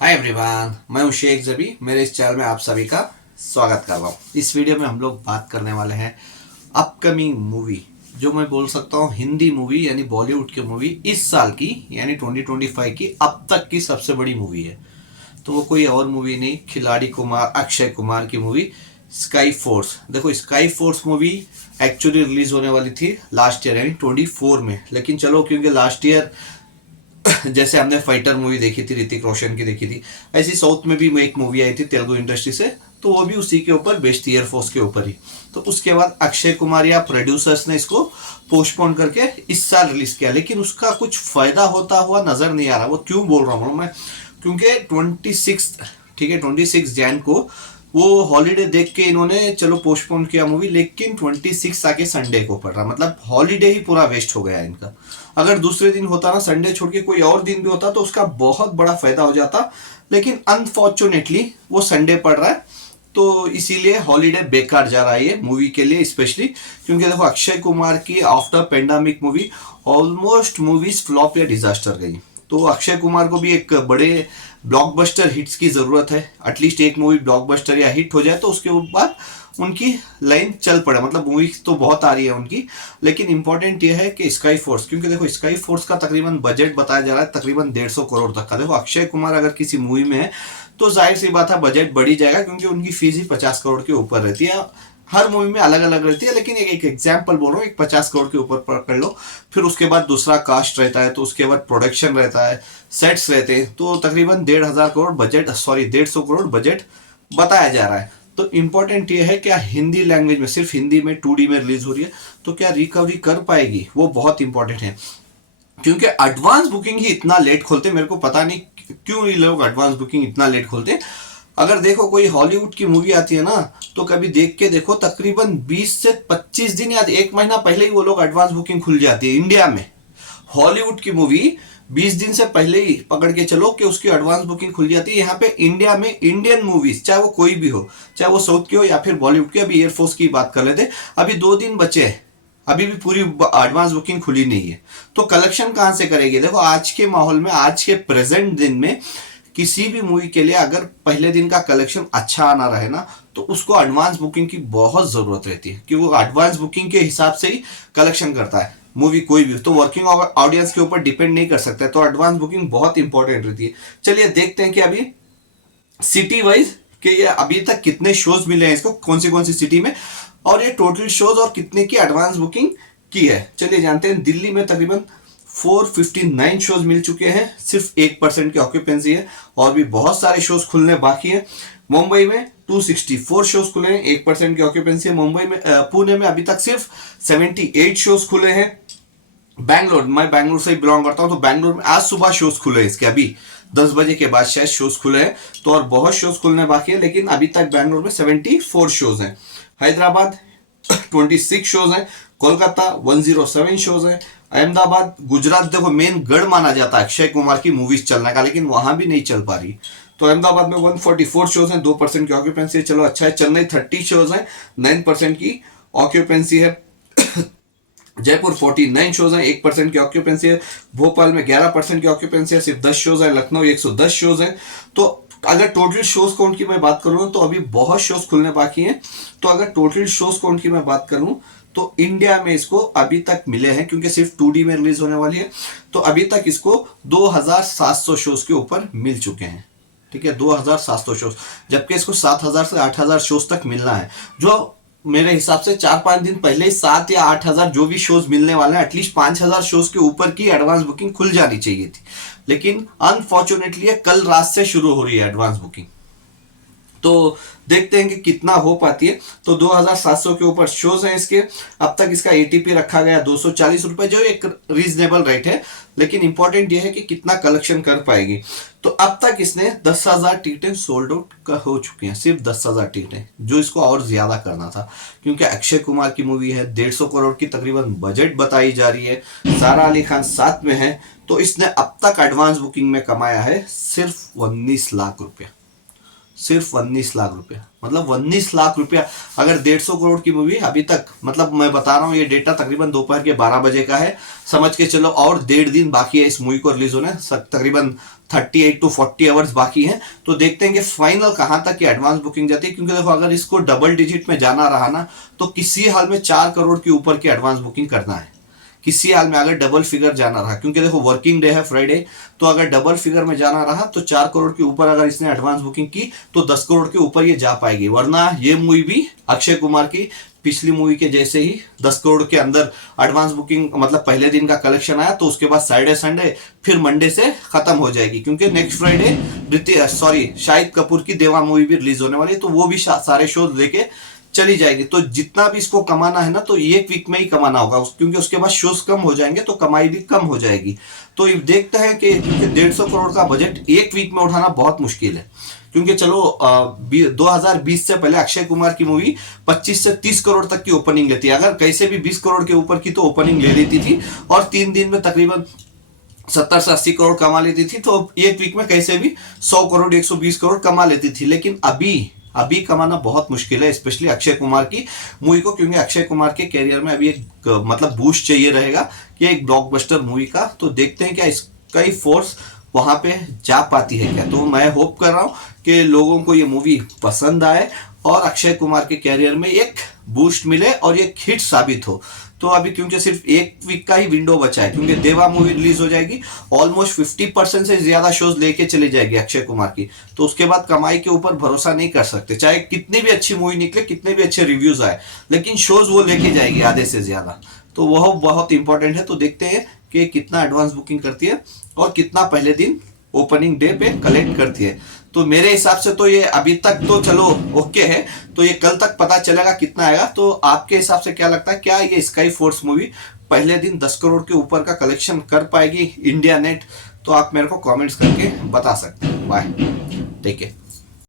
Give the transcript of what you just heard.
Hi everyone, मैं हूं शेख जबी। मेरे इस चैनल में आप सभी का स्वागत कर रहा हूं। इस वीडियो में हम लोग बात करने वाले हैं अपकमिंग मूवी, जो मैं बोल सकता हूं हिंदी मूवी यानी बॉलीवुड की मूवी इस साल की यानी 2025 की अब तक की सबसे बड़ी मूवी है। तो वो कोई और मूवी नहीं, खिलाड़ी कुमार अक्षय कुमार की मूवी स्काई फोर्स। देखो, sky force movie actually release होने वाली थी लास्ट ईयर यानी 24 में, लेकिन चलो क्योंकि लास्ट ईयर जैसे हमने फाइटर मूवी देखी थी, ऋतिक रोशन की देखी थी, ऐसी साउथ में भी एक मूवी आई थी तेलुगु इंडस्ट्री से, तो वो भी उसी के ऊपर बेस्ड थी, एयरफोर्स के ऊपर ही। तो उसके बाद अक्षय कुमार या प्रोड्यूसर्स ने इसको पोस्टपोन करके इस साल रिलीज किया, लेकिन उसका कुछ फायदा होता हुआ नजर नहीं आ रहा। वो क्यों बोल रहा हूँ मैं, क्योंकि 26, ठीक है, 26 जैन को वो हॉलीडे देख के इन्होंने चलो पोस्टपोन किया मूवी, लेकिन 26 आके संडे को पड़ रहा, मतलब हॉलीडे ही पूरा वेस्ट हो गया इनका। अगर दूसरे दिन होता ना, संडे छोड़ के कोई और दिन भी होता तो उसका बहुत बड़ा फायदा हो जाता, लेकिन अनफॉर्चुनेटली वो संडे पड़ रहा है, तो इसीलिए हॉलीडे बेकार जा रहा है ये मूवी के लिए स्पेशली। क्योंकि देखो, अक्षय कुमार की after pandemic movie almost movies flop या डिजास्टर गई, तो अक्षय कुमार को भी एक बड़े ब्लॉकबस्टर हिट्स की जरूरत है। एटलीस्ट एक मूवी ब्लॉकबस्टर या हिट हो जाए तो उसके बाद उनकी लाइन चल पड़े, मतलब मूवीज तो बहुत आ रही है उनकी, लेकिन इंपॉर्टेंट ये है कि स्काई फोर्स, क्योंकि देखो स्काई फोर्स का तकरीबन बजट बताया जा रहा है तकरीबन 150 करोड़ तक का। देखो, अक्षय कुमार अगर किसी मूवी में है तो जाहिर सी बात है बजट बढ़ ही जाएगा, क्योंकि उनकी फीस ही 50 करोड़ के ऊपर रहती है। हर मूवी में अलग अलग रहती है, लेकिन एक एग्जाम्पल बोल रहा हूँ, एक 50 करोड़ के ऊपर पकड़ लो। फिर उसके बाद दूसरा कास्ट रहता है, तो उसके बाद प्रोडक्शन रहता है, सेट्स रहते हैं, तो तकरीबन 1,500 crore budget, sorry 150 crore budget बताया जा रहा है। तो इंपॉर्टेंट ये है क्या हिंदी लैंग्वेज में, सिर्फ हिंदी में 2D में रिलीज हो रही है, तो क्या रिकवरी कर पाएगी, वो बहुत इंपॉर्टेंट है। क्योंकि एडवांस बुकिंग ही इतना लेट खोलते, मेरे को पता नहीं क्यों ये लोग एडवांस बुकिंग इतना लेट खोलते। अगर देखो कोई हॉलीवुड की मूवी आती है ना, तो कभी देख के देखो, तकरीबन 20 से 25 दिन या एक महीना पहले ही वो लोग एडवांस बुकिंग खुल जाती है इंडिया में। हॉलीवुड की मूवी 20 दिन से पहले ही पकड़ के चलो कि उसकी एडवांस बुकिंग खुल जाती है। यहाँ पे इंडिया में इंडियन मूवीज, चाहे वो कोई भी हो, चाहे वो साउथ की हो या फिर बॉलीवुड की, अभी एयरफोर्स की बात कर लेते, अभी 2 दिन बचे हैं, अभी भी पूरी एडवांस बुकिंग खुली नहीं है, तो कलेक्शन कहां से करेगी। देखो, आज के माहौल में, आज के प्रेजेंट दिन में किसी भी मूवी के लिए अगर पहले दिन का कलेक्शन अच्छा आना रहे ना, तो उसको एडवांस बुकिंग की बहुत जरूरत रहती है, कि वो एडवांस बुकिंग के हिसाब से ही कलेक्शन करता है मूवी कोई भी, तो वर्किंग ऑडियंस के ऊपर डिपेंड नहीं कर सकता है, तो एडवांस बुकिंग बहुत इंपॉर्टेंट रहती है। चलिए देखते हैं कि अभी सिटी वाइज कि ये अभी तक कितने शोज मिले हैं इसको, कौन सी सिटी में, और ये टोटल शोज और कितने की एडवांस बुकिंग की है। चलिए जानते हैं। दिल्ली में तकरीबन 459 शोज मिल चुके हैं, सिर्फ 1% की ऑक्यूपेंसी है, और भी बहुत सारे शोज खुलने बाकी है। मुंबई में 264 शोज खुले हैं, 1% की ऑक्यूपेंसी है। मुंबई में पुणे में अभी तक सिर्फ 78 शोज खुले हैं। बैंगलोर, मैं बैंगलोर से ही बिलोंग करता हूं, तो बैंगलोर में आज सुबह शोज खुले हैं इसके, अभी 10 बजे के बाद शायद शोज खुले हैं, तो और बहुत शोज खुलने बाकी है, लेकिन अभी तक बैंगलोर में 74 शोज हैं। हैदराबाद 26 शोज हैं, कोलकाता 107 शोज हैं, अहमदाबाद, गुजरात देखो मेन गढ़ माना जाता है अक्षय कुमार की मूवीज चलने का, लेकिन वहां भी नहीं चल पा रही, तो अहमदाबाद में 144 शोज हैं, 2% की ऑक्यूपेंसी है, चलो अच्छा है। चेन्नई 30 शोज हैं, 9% की ऑक्यूपेंसी है। जयपुर 49 शोज हैं, 1% की ऑक्यूपेंसी है। भोपाल में 11% की ऑक्यूपेंसी है, सिर्फ 10 शोज है। लखनऊ 110 शोज हैं। तो अगर टोटल शोज काउंट की मैं बात करूँ तो अभी बहुत शोज खुलने बाकी हैं, तो अगर टोटल शोज काउंट की मैं बात करूँ तो इंडिया में इसको अभी तक मिले हैं, क्योंकि सिर्फ 2D में रिलीज होने वाली है, तो अभी तक इसको 2700 शोज के ऊपर मिल चुके हैं। ठीक है, 2700 शोज, जबकि इसको 7000 से 8000 शोज तक मिलना है, जो मेरे हिसाब से 4-5 दिन पहले ही 7 या 8,000 जो भी शोज मिलने वाले हैं, एटलीस्ट 5,000 शोज के ऊपर की एडवांस बुकिंग खुल जानी चाहिए थी, लेकिन अनफॉर्चुनेटली कल रात से शुरू हो रही है एडवांस बुकिंग, तो देखते हैं कि कितना हो पाती है। तो 2700 के ऊपर शोज हैं इसके। अब तक इसका एटीपी रखा गया 240 रुपए, जो एक रीजनेबल रेट है, लेकिन इंपॉर्टेंट ये है कि कितना कलेक्शन कर पाएगी। तो अब तक इसने 10,000 टिकटें सोल्ड आउट हो चुकी हैं, सिर्फ 10,000 टिकटें, जो इसको और ज्यादा करना था, क्योंकि अक्षय कुमार की मूवी है, 150 करोड़ की तकरीबन बजट बताई जा रही है, सारा अली खान साथ में है, तो इसने अब तक एडवांस बुकिंग में कमाया है सिर्फ 19 लाख रुपया, सिर्फ 19 लाख रुपया, मतलब 19 लाख रुपया। अगर 150 करोड़ की मूवी अभी तक, मतलब मैं बता रहा हूँ ये डेटा तकरीबन दोपहर के 12 बजे का है, समझ के चलो और 1.5 दिन बाकी है इस मूवी को रिलीज होने, तकरीबन 38 to 40 आवर्स बाकी हैं, तो देखते हैं कि फाइनल कहां तक ये एडवांस बुकिंग जाती है। क्योंकि देखो अगर इसको डबल डिजिट में जाना रहा ना तो किसी हाल में 4 करोड़ के ऊपर की एडवांस बुकिंग करना है, किसी हाल में अगर डबल फिगर जाना रहा। क्योंकि देखो वर्किंग डे है फ्राइडे, तो अगर डबल फिगर में जाना रहा तो 4 करोड़ के ऊपर अगर इसने एडवांस बुकिंग की तो 10 करोड़ के ऊपर ये जा पाएगी। वरना ये मूवी भी अक्षय कुमार की पिछली मूवी के जैसे ही 10 करोड़ के अंदर एडवांस बुकिंग, मतलब पहले दिन का कलेक्शन आया तो उसके बाद सैटरडे संडे फिर मंडे से खत्म हो जाएगी। क्योंकि नेक्स्ट फ्राइडे शाहिद कपूर की देवा मूवी भी रिलीज होने वाली है, तो वो भी सारे शोज लेके चली जाएगी। तो जितना भी इसको कमाना है ना तो एक वीक में ही कमाना होगा, क्योंकि उसके बाद शोज कम हो जाएंगे तो कमाई भी कम हो जाएगी। तो देखते हैं कि 150 करोड़ का बजट एक वीक में उठाना बहुत मुश्किल है। क्योंकि चलो 2020 से पहले अक्षय कुमार की मूवी 25 से 30 करोड़ तक की ओपनिंग लेती है। अगर कैसे भी 20 करोड़ के ऊपर की तो ओपनिंग ले लेती थी और 3 दिन में तकरीबन 70 से 80 करोड़ कमा लेती थी, तो एक वीक में कैसे भी 100 करोड़ 120 करोड़ कमा लेती थी। लेकिन अभी कमाना बहुत मुश्किल है, स्पेशली अक्षय कुमार की मूवी को। क्योंकि अक्षय कुमार के कैरियर में अभी एक मतलब बूस्ट चाहिए रहेगा कि एक ब्लॉकबस्टर मूवी का। तो देखते हैं क्या इसका ही फोर्स वहां पे जा पाती है क्या। तो मैं होप कर रहा हूं कि लोगों को ये मूवी पसंद आए और अक्षय कुमार के कैरियर में एक बूस्ट मिले और ये हिट साबित हो। तो अभी क्योंकि सिर्फ एक वीक का ही विंडो बचा है, क्योंकि देवा मूवी रिलीज हो जाएगी, ऑलमोस्ट 50% से ज्यादा शोज लेके चली जाएगी अक्षय कुमार की। तो उसके बाद कमाई के ऊपर भरोसा नहीं कर सकते, चाहे कितनी भी अच्छी मूवी निकले, कितने भी अच्छे रिव्यूज आए, लेकिन शोज वो लेके जाएगी आधे से ज्यादा। तो वह बहुत इंपॉर्टेंट है। तो देखते हैं कि कितना एडवांस बुकिंग करती है और कितना पहले दिन ओपनिंग डे पे कलेक्ट करती है। तो मेरे हिसाब से तो ये अभी तक तो चलो ओके है, तो ये कल तक पता चलेगा कितना आएगा। तो आपके हिसाब से क्या लगता है, क्या ये स्काई फोर्स मूवी पहले दिन 10 करोड़ के ऊपर का कलेक्शन कर पाएगी इंडिया नेट? तो आप मेरे को कमेंट्स करके बता सकते हैं। Bye, take care.